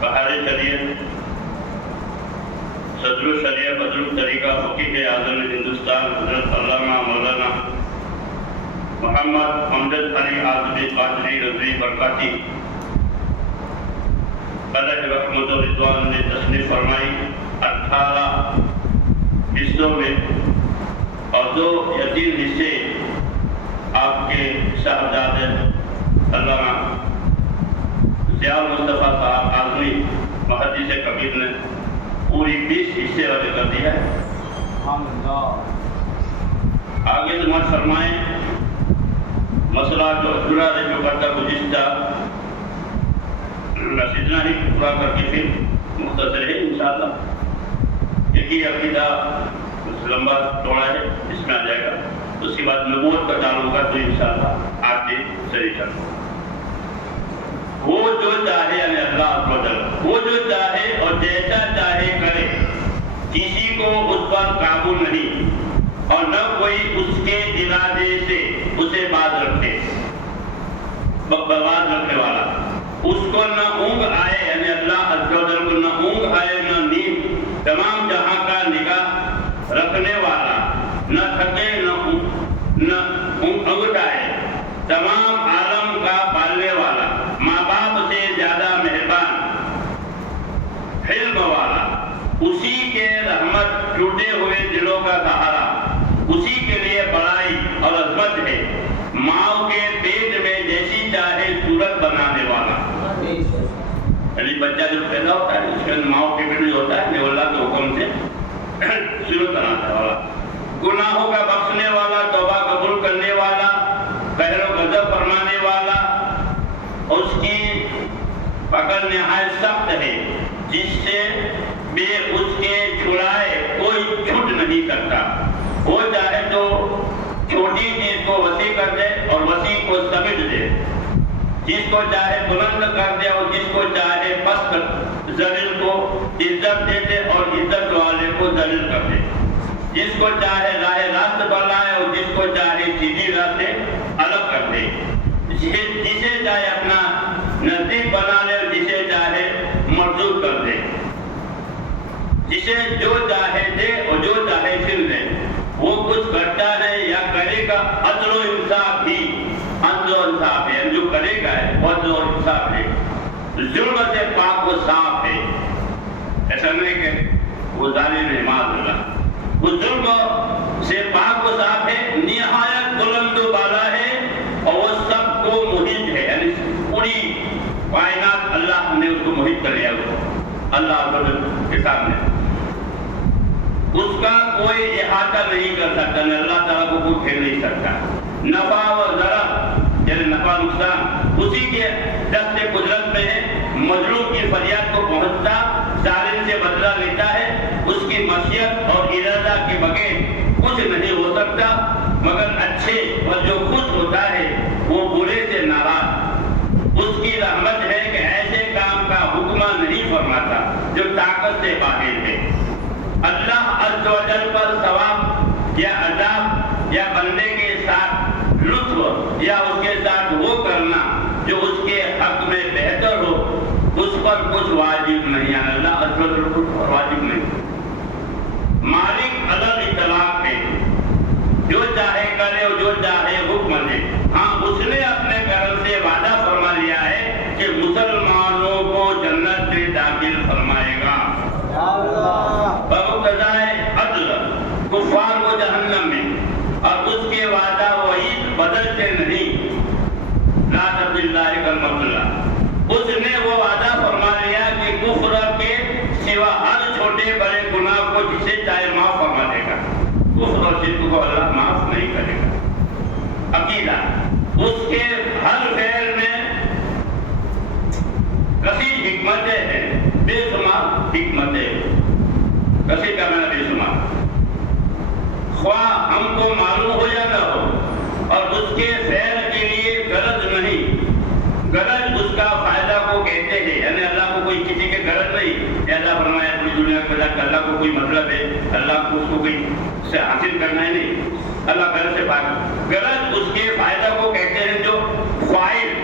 بہار شریعت صدر الشریعہ بدر الطریقہ فقیہ اعظم ہندوستان حضرت علامہ مولانا محمد امجد علی آزمی قادری رضوی برکاتی علیہ رحمت و رضوان نے تصنیف فرمائی 18 حصوں میں، اور 2 یا 3 حصے آپ کے صاحبزادے علامہ ضیاء المصطفیٰ صاحب آزمی محدث کبیر نے پوری 20 حصے والے کر دیا ہے۔ آگے سماعت فرمائیں مسئلہ جو ادھورا ہے، جو پڑھتا گزشتہ بس اتنا ہی پورا کر کے پھر مختصر ہے انشاءاللہ۔ ایک ہی عقیدہ لمبا چوڑا ہے، اس میں آ جائے گا، اس کے بعد نبوت کا تعلق ہوگا تو انشاءاللہ آگے صحیح کرنا۔ وہ جو چاہے یعنی اللہ وہ جو چاہے اور جیسا چاہے کرے، کسی کو اس پر قابو نہیں، اور نہ کوئی اس کے ارادے سے اسے باز رکھے، باز رکھنے والا۔ اس کو نہ اونگ آئے یعنی اللہ عز و جل کو نہ اونگ آئے نہ نیند، تمام جہاں کا نگاہ رکھنے والا، نہ تھکے نہ انگٹائے، تمام عالم کا پالنے والا، ماں باپ سے زیادہ مہربان، حلم والا، اسی کے رحمت ٹوٹے ہوئے دلوں کا سہارا، اسی کے لیے بڑائی اور عظمت ہے، ماں کے پیٹ میں جیسی چاہے صورت بنانے والا۔ یعنی بچہ جب پیدا ہوتا ہے اس کے ماں کے پیٹ میں ہوتا ہے، اللہ کے حکم سے صورت بنانے والا، گناہوں کا بخشنے والا، توبہ قبول کرنے والا، قہر و غضب فرمانے والا، اس کی پکڑ نہایت سخت ہے، جس سے بے اس کے چھڑائے کوئی چھٹ نہیں سکتا۔ وہ چاہے تو چھوٹی چیز کو وسیع کر دے اور وسیع کو سمیٹ دے، جس کو چاہے بلند کر دے اور جس کو چاہے پست ذلیل کو عزت دے دے اور عزت والے کو ذلیل کر دے، جس کو چاہے راہ راست بنائے اور جس کو چاہے سیدھی راہ سے الگ کر دے، جسے چاہے اپنا نزدیک بنا لے اور جسے چاہے مردود کر دے، جسے جو چاہے دے اور جو چاہے چھین دے۔ وہ کچھ کرتا ہے یا کرے گا عدل و انصاف ہی، عدل و انصاف ہے، جو کرے گا وہ عدل و انصاف ہے، ظلم سے پاک و صاف ہے۔ ایسا نہیں کہ وہ ظالم ہے، معاذ اللہ، وہ ظلم سے پاک و صاف ہے، نہایت بلند و بالا ہے، اور وہ سب کو محیط ہے، یعنی پوری کائنات اللہ نے اس کو محیط کر لیا، اللہ کے سامنے اس کا کوئی احاطہ نہیں کر سکتا، نہ اللہ تعالیٰ کو کوئی پھیر نہیں سکتا۔ نفع و ضرر یعنی نفع نقصان اسی کے دست قدرت میں ہے، مظلوم کی فریاد کو پہنچتا، ظالم سے بدلہ لیتا ہے، اس کی مشیت اور ارادہ کے بغیر کچھ نہیں ہو سکتا، مگر اچھے اور جو خوش ہوتا ہے وہ برے سے ناراض۔ اس کی رحمت ہے کہ ایسے کام کا حکمہ نہیں فرماتا جو طاقت سے باہر ہے۔ اللہ عز و جل پر ثواب یا عذاب یا بندے کے ساتھ لطف یا اس کے ساتھ وہ کرنا جو اس کے حق میں بہتر ہو، اس پر کچھ واجب نہیں، یعنی اللہ عز و جل کچھ واجب نہیں۔ مالک عدل اطلاق ہے، جو چاہے کرے اور جو چاہے حکم دے۔ ہاں اس نے اپنے کرم سے وعدہ فرما لیا ہے کہ مسلمانوں کو جنت سے داخل فرمائے گا، بمقتضائے عدل، کفار کو جہنم میں، اور اس کے وعدہ وعید بدلتے نہیں، لا تبدیل ذلک الموت۔ اس نے وہ وعدہ فرما لیا کہ کفر کے سوا ہر چھوٹے بڑے گناہ کو جسے چاہے معاف فرما دے گا، کفر اور شرک کو اللہ معاف نہیں کرے گا۔ عقیدہ اس کے ہر فعل میں کثیر حکمتیں ہیں، بے شمار حکمتیں، کثیر کا معنی بے شمار، خواہ ہم کو معلوم ہو یا نہ ہو، اور اس کے فعل کے لیے غرض نہیں، غرض اس کا فائدہ کو کہتے ہیں، یعنی اللہ کو کوئی کسی کے غرض نہیں، اللہ فرمایا پوری دنیا کے بجائے اللہ کو کوئی مطلب ہے، اللہ کو اس کو کوئی سے حاصل کرنا ہے نہیں، اللہ غرض سے پاک، غرض اس کے فائدہ کو کہتے ہیں جو فائل